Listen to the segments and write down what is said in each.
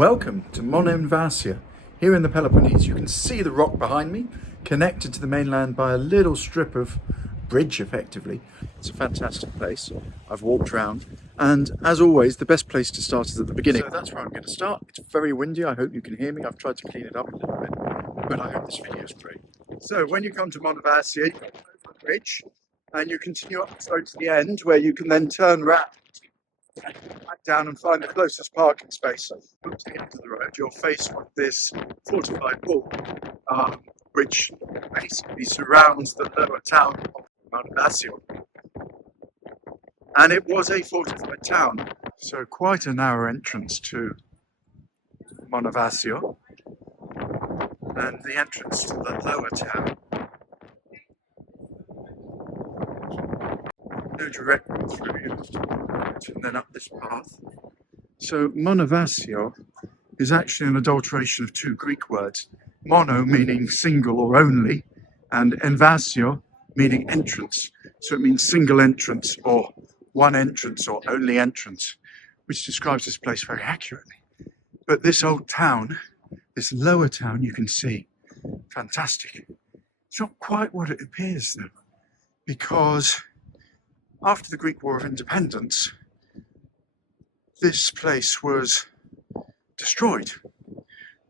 Welcome to Monemvasia. Here in the Peloponnese, you can see the rock behind me, connected to the mainland by a little strip of bridge, effectively. It's a fantastic place. I've walked around, and as always, the best place to start is at the beginning. So that's where I'm going to start. It's very windy. I hope you can hear me. I've tried to clean it up a little bit, but I hope this video is great. So when you come to Monemvasia, you go over the bridge, and you continue up the slope to the end, where you can then turn round and back down and find the closest parking space. Up to the end of the road, you're faced with this fortified wall, which basically surrounds the lower town of Monemvasia. And it was a fortified town, so quite a narrow entrance to Monemvasia, and the entrance to the lower town. No direct route through, you have to walk and then up this path. So Monemvasia is actually an adulteration of two Greek words. Mono meaning single or only, and envasio meaning entrance. So it means single entrance or one entrance or only entrance, which describes this place very accurately. But this old town, this lower town, you can see, fantastic. It's not quite what it appears though, because after the Greek War of Independence, this place was destroyed.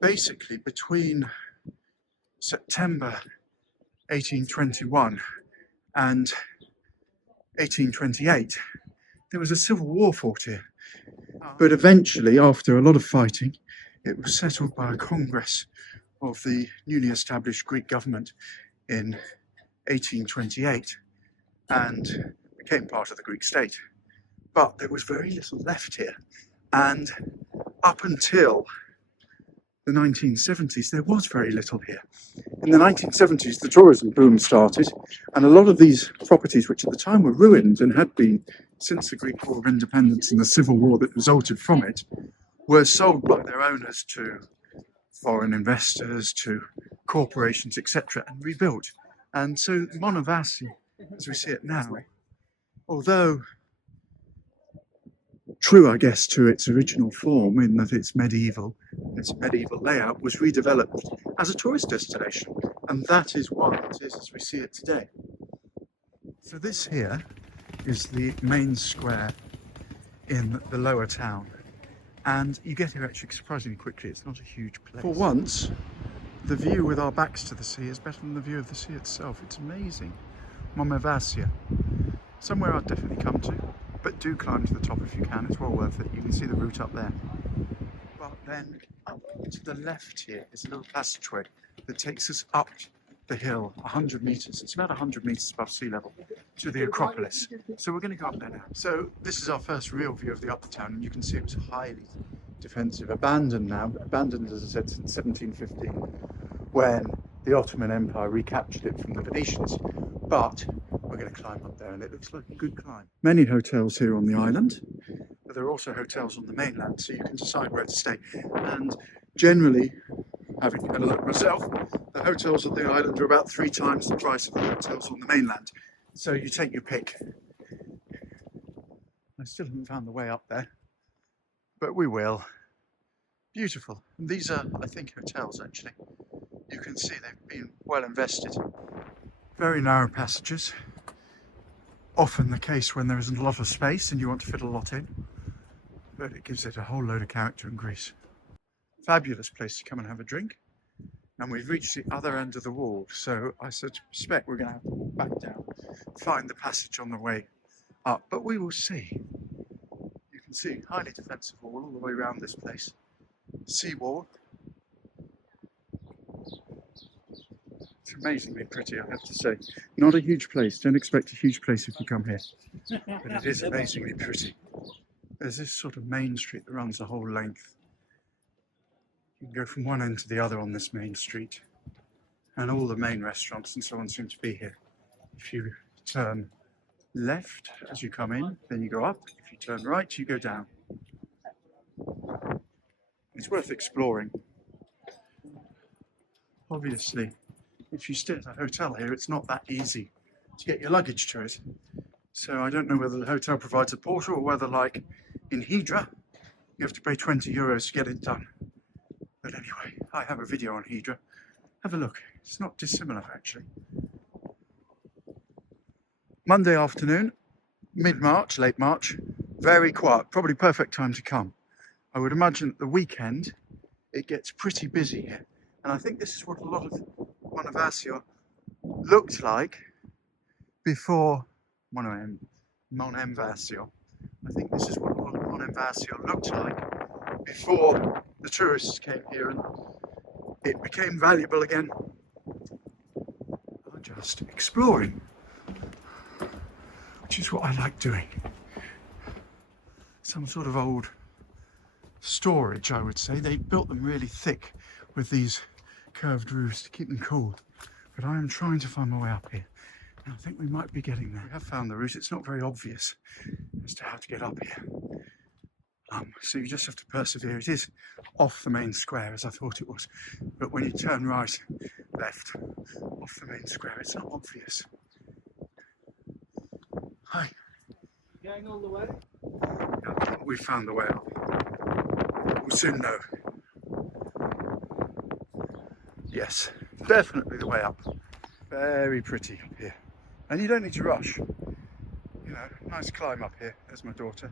Basically, between September 1821 and 1828, there was a civil war fought here. But eventually, after a lot of fighting, it was settled by a congress of the newly established Greek government in 1828 and became part of the Greek state. But there was very little left here. And up until the 1970s, there was very little here. In the 1970s, the tourism boom started, and a lot of these properties, which at the time were ruined and had been since the Greek War of Independence and the civil war that resulted from it, were sold by their owners to foreign investors, to corporations, etc., and rebuilt. And so Monemvasia, as we see it now, although true, I guess, to its original form in that its medieval layout, was redeveloped as a tourist destination, and that is what it is as we see it today. So this here is the main square in the lower town, and you get here actually surprisingly quickly. It's not a huge place. For once, the view with our backs to the sea is better than the view of the sea itself. It's amazing. Monemvasia, somewhere I'd definitely come to. But do climb to the top if you can, it's well worth it. You can see the route up there. But then up to the left here is a little passageway that takes us up the hill 100 metres. It's about 100 metres above sea level to the Acropolis. So we're going to go up there now. So this is our first real view of the upper town, and you can see it was highly defensive. Abandoned now, abandoned as I said since 1715, when the Ottoman Empire recaptured it from the Venetians. But we're going to climb up there, and it looks like a good climb. Many hotels here on the island, but there are also hotels on the mainland, so you can decide where to stay. And generally, having had a look myself, the hotels on the island are about 3 times the price of the hotels on the mainland. So you take your pick. I still haven't found the way up there, but we will. Beautiful. And these are, I think, hotels actually. You can see they've been well invested. Very narrow passages. Often the case when there isn't a lot of space and you want to fit a lot in, but it gives it a whole load of character in Greece. Fabulous place to come and have a drink, and we've reached the other end of the wall, so I suspect we're going to have to walk back down, find the passage on the way up, but we will see. You can see highly defensive wall all the way around this place, sea wall. It's amazingly pretty, I have to say. Not a huge place. Don't expect a huge place if you come here. But it is amazingly pretty. There's this sort of main street that runs the whole length. You can go from one end to the other on this main street. And all the main restaurants and so on seem to be here. If you turn left as you come in, then you go up. If you turn right, you go down. It's worth exploring. Obviously, if you stay at a hotel here, it's not that easy to get your luggage to it. So I don't know whether the hotel provides a porter or whether, like in Hydra, you have to pay 20 euros to get it done. But anyway, I have a video on Hydra. Have a look. It's not dissimilar actually. Monday afternoon, mid-March, late March, very quiet, probably perfect time to come. I would imagine at the weekend it gets pretty busy here. And I think this is what a lot of Monemvasia looked like before Monemvasia. I think this is what a lot of Monemvasia looked like before the tourists came here and it became valuable again. I'm just exploring, which is what I like doing. Some sort of old storage, I would say. They built them really thick with these curved roofs to keep them cool. But I am trying to find my way up here. And I think we might be getting there. We have found the route. It's not very obvious as to how to get up here. So you just have to persevere. It is off the main square, as I thought it was. But when you turn right, left, off the main square, it's not obvious. Hi. Going all the way? Yeah, we found the way up. We'll soon know. Yes, definitely the way up. Very pretty up here. And you don't need to rush. You know, nice climb up here. There's my daughter.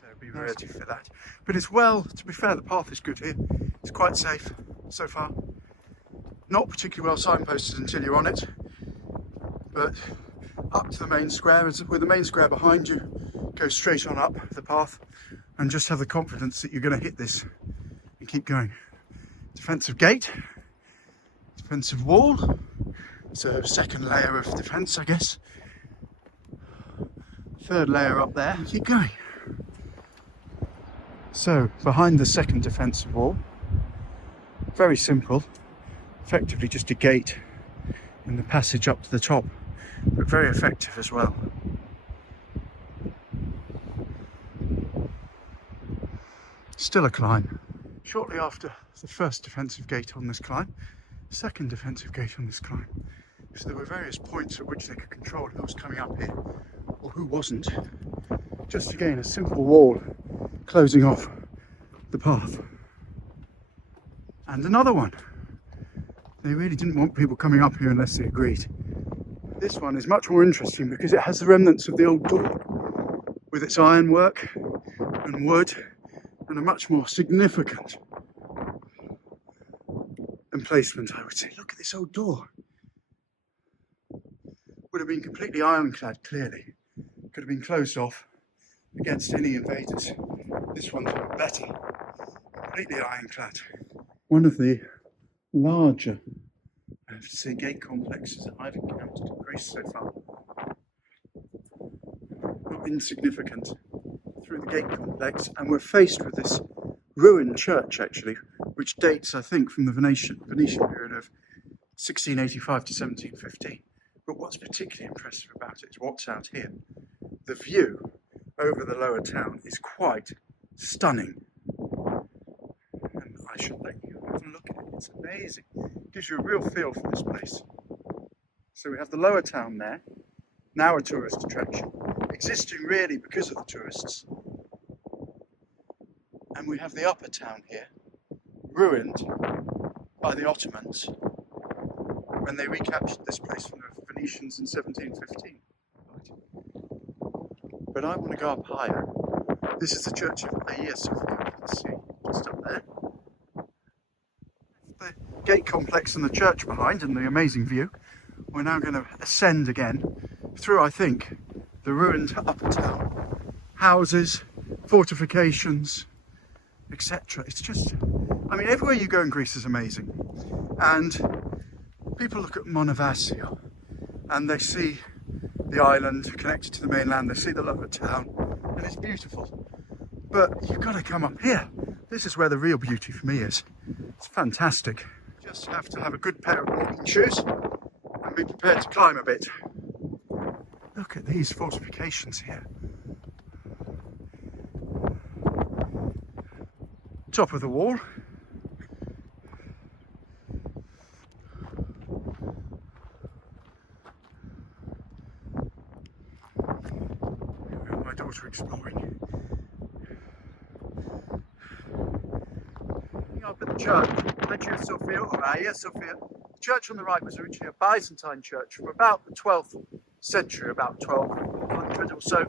So be ready for that. But it's well, to be fair, the path is good here. It's quite safe so far. Not particularly well signposted until you're on it. But up to the main square, with the main square behind you, go straight on up the path and just have the confidence that you're going to hit this and keep going. Defensive gate, defensive wall, so second layer of defence, I guess. Third layer up there, and keep going. So behind the second defensive wall, very simple, effectively just a gate in the passage up to the top, but very effective as well. Still a climb. Shortly after the first defensive gate on this climb, second defensive gate on this climb. So there were various points at which they could control who was coming up here or who wasn't. Just again, a simple wall closing off the path. And another one. They really didn't want people coming up here unless they agreed. This one is much more interesting because it has the remnants of the old door with its ironwork and wood and a much more significant emplacement, I would say. Look at this old door. Would have been completely ironclad, clearly. Could have been closed off against any invaders. This one's better. Completely ironclad. One of the larger, I have to say, gate complexes that I've encountered in Greece so far. Not insignificant. Through the gate complex, and we're faced with this ruined church, actually, which dates, I think, from the Venetian period of 1685 to 1715. But what's particularly impressive about it is what's out here. The view over the lower town is quite stunning. And I should let you have a look at it. It's amazing. It gives you a real feel for this place. So we have the lower town there, now a tourist attraction, existing really because of the tourists. And we have the upper town here, ruined by the Ottomans when they recaptured this place from the Venetians in 1715. But I want to go up higher. This is the church of Agia, Sophia, you can see just up there. The gate complex and the church behind and the amazing view. We're now going to ascend again through, I think, the ruined upper town. Houses, fortifications, etc. It's just, I mean, everywhere you go in Greece is amazing. And people look at Monemvasia and they see the island connected to the mainland, they see the lower town, and it's beautiful. But you've got to come up here. This is where the real beauty for me is. It's fantastic. You just have to have a good pair of walking shoes and be prepared to climb a bit. Look at these fortifications here. Top of the wall. My daughter exploring. church, Hagia Sophia or Hagia Sophia. The church on the right was originally a Byzantine church from about the 12th century, about 1200 or so.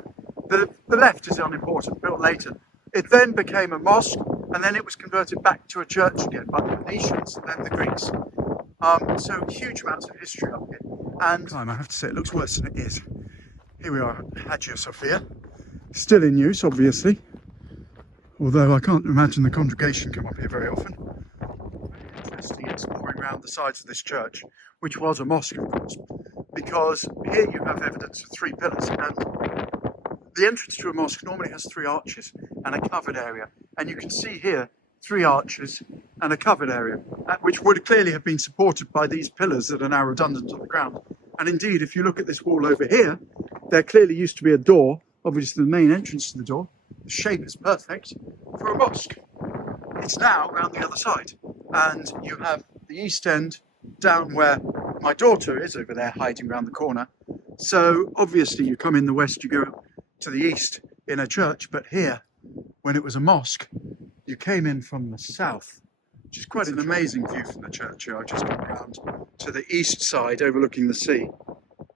The left is unimportant, built later. It then became a mosque, and then it was converted back to a church again by the Venetians and then the Greeks. So huge amounts of history up here. And I have to say, it looks worse than it is. Here we are at Hagia Sophia, still in use, obviously. Although I can't imagine the congregation come up here very often. Interesting exploring around the sides of this church, which was a mosque, of course, because here you have evidence of three pillars, and the entrance to a mosque normally has three arches and a covered area, and you can see here three arches and a covered area, which would clearly have been supported by these pillars that are now redundant on the ground. And indeed, if you look at this wall over here, there clearly used to be a door, obviously the main entrance to the door. The shape is perfect for a mosque. It's now around the other side, and you have the east end down where my daughter is over there hiding around the corner. So obviously you come in the west, you go to the east in a church, but here, when it was a mosque, you came in from the south, which is quite an amazing view from the church here. I've just gone around to the east side overlooking the sea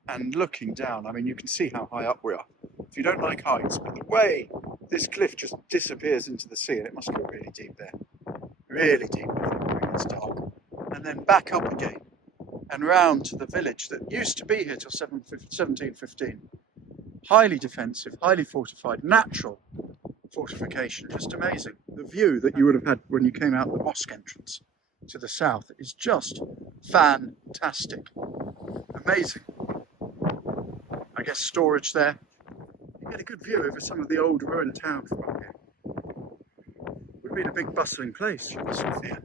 and looking down. I mean, you can see how high up we are. If you don't like heights, but the way this cliff just disappears into the sea, and it must go really deep there, really deep when it's dark, and then back up again and round to the village that used to be here till 1715. Highly defensive, highly fortified, natural fortification, just amazing. The view that you would have had when you came out the mosque entrance to the south is just fantastic, amazing. I guess storage there. You get a good view over some of the old ruined town from up here. Would have been a big bustling place, Sophia.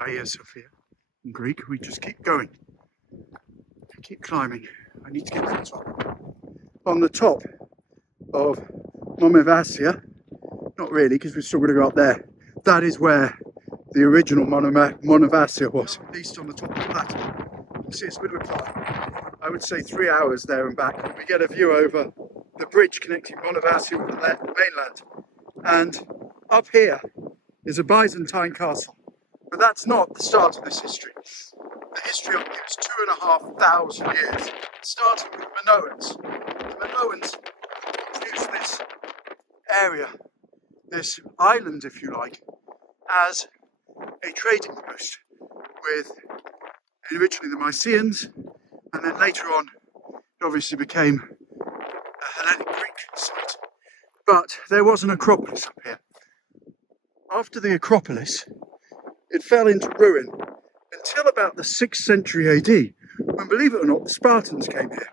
Hagia Sophia. In Greek, we just keep going. Keep climbing. I need to get to the top. On the top of Monemvasia, not really, because we've still got to go up there. That is where the original Monemvasia was, at least on the top of the plateau. You can see it's a bit of a climb. I would say 3 hours there and back. We get a view over the bridge connecting Monemvasia with the mainland. And up here is a Byzantine castle. But that's not the start of this history. The history up here is 2,500 years, starting with the Minoans. The Minoans used this area, this island, if you like, as a trading post with originally the Mycenaeans, and then later on it obviously became a Hellenic Greek site. But there was an Acropolis up here. After the Acropolis, it fell into ruin until about the 6th century AD, when, believe it or not, the Spartans came here.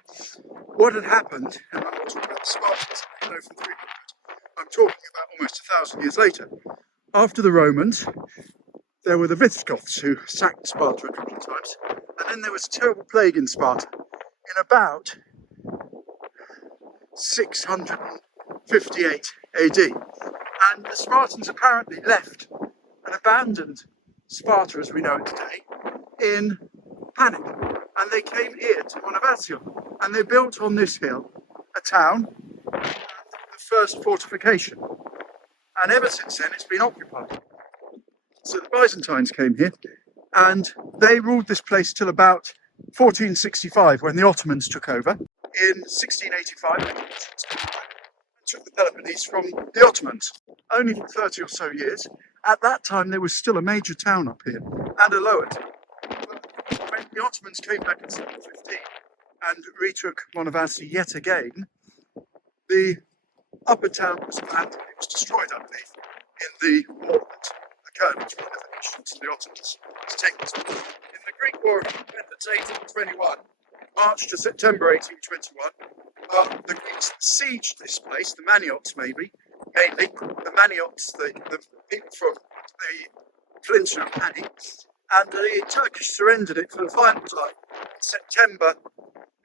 What had happened, and I'm not talking about the Spartans, I know from 300, I'm talking about almost 1,000 years later. After the Romans, there were the Visigoths who sacked Sparta a couple of times, and then there was a terrible plague in Sparta in about 658 AD. And the Spartans apparently left and abandoned Sparta as we know it today in panic. And they came here to Monemvasia, and they built on this hill a town, the first fortification. And ever since then it's been occupied. So the Byzantines came here and they ruled this place till about 1465 when the Ottomans took over. In 1685 the Venetians came back and took the Peloponnese from the Ottomans. Only for 30 or so years. At that time there was still a major town up here and a lower town. But when the Ottomans came back in 1715 and retook Monemvasia yet again, the upper town was abandoned. It was destroyed, I believe, in the war that occurred between the Venetians and the Ottomans to take this. In the Greek War of Independence, 1821, March to September 1821, the Greeks besieged this place, the Maniots mainly, the Maniots, the people from the peninsula of Mani, and the Turkish surrendered it for the final time in September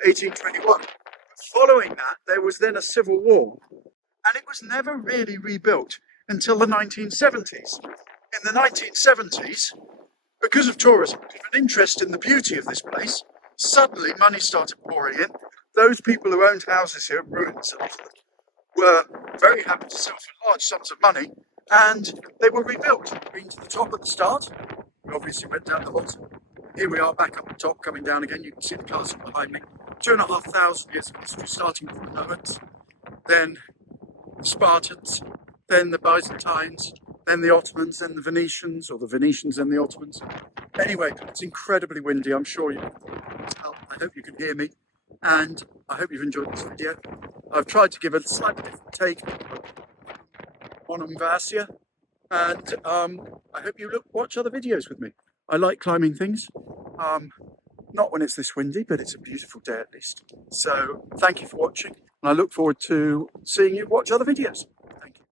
1821. Following that, there was then a civil war, and it was never really rebuilt until the 1970s. In the 1970s, because of tourism, because of an interest in the beauty of this place, suddenly money started pouring in. Those people who owned houses here, ruins of them, were very happy to sell for large sums of money, and they were rebuilt. Been to the top at the start, We obviously went down the bottom. Here we are back up the top, coming down again. You can see the castle behind me. 2,500 years of history, starting with the Minoans, then the Spartans, then the Byzantines, then the Ottomans, then the Venetians, or the Venetians and the Ottomans. Anyway, it's incredibly windy. I'm sure you can tell. I hope you can hear me, and I hope you've enjoyed this video. I've tried to give a slightly different take on Monemvasia, and I hope you watch other videos with me. I like climbing things, not when it's this windy, but it's a beautiful day at least. So thank you for watching, and I look forward to seeing you watch other videos.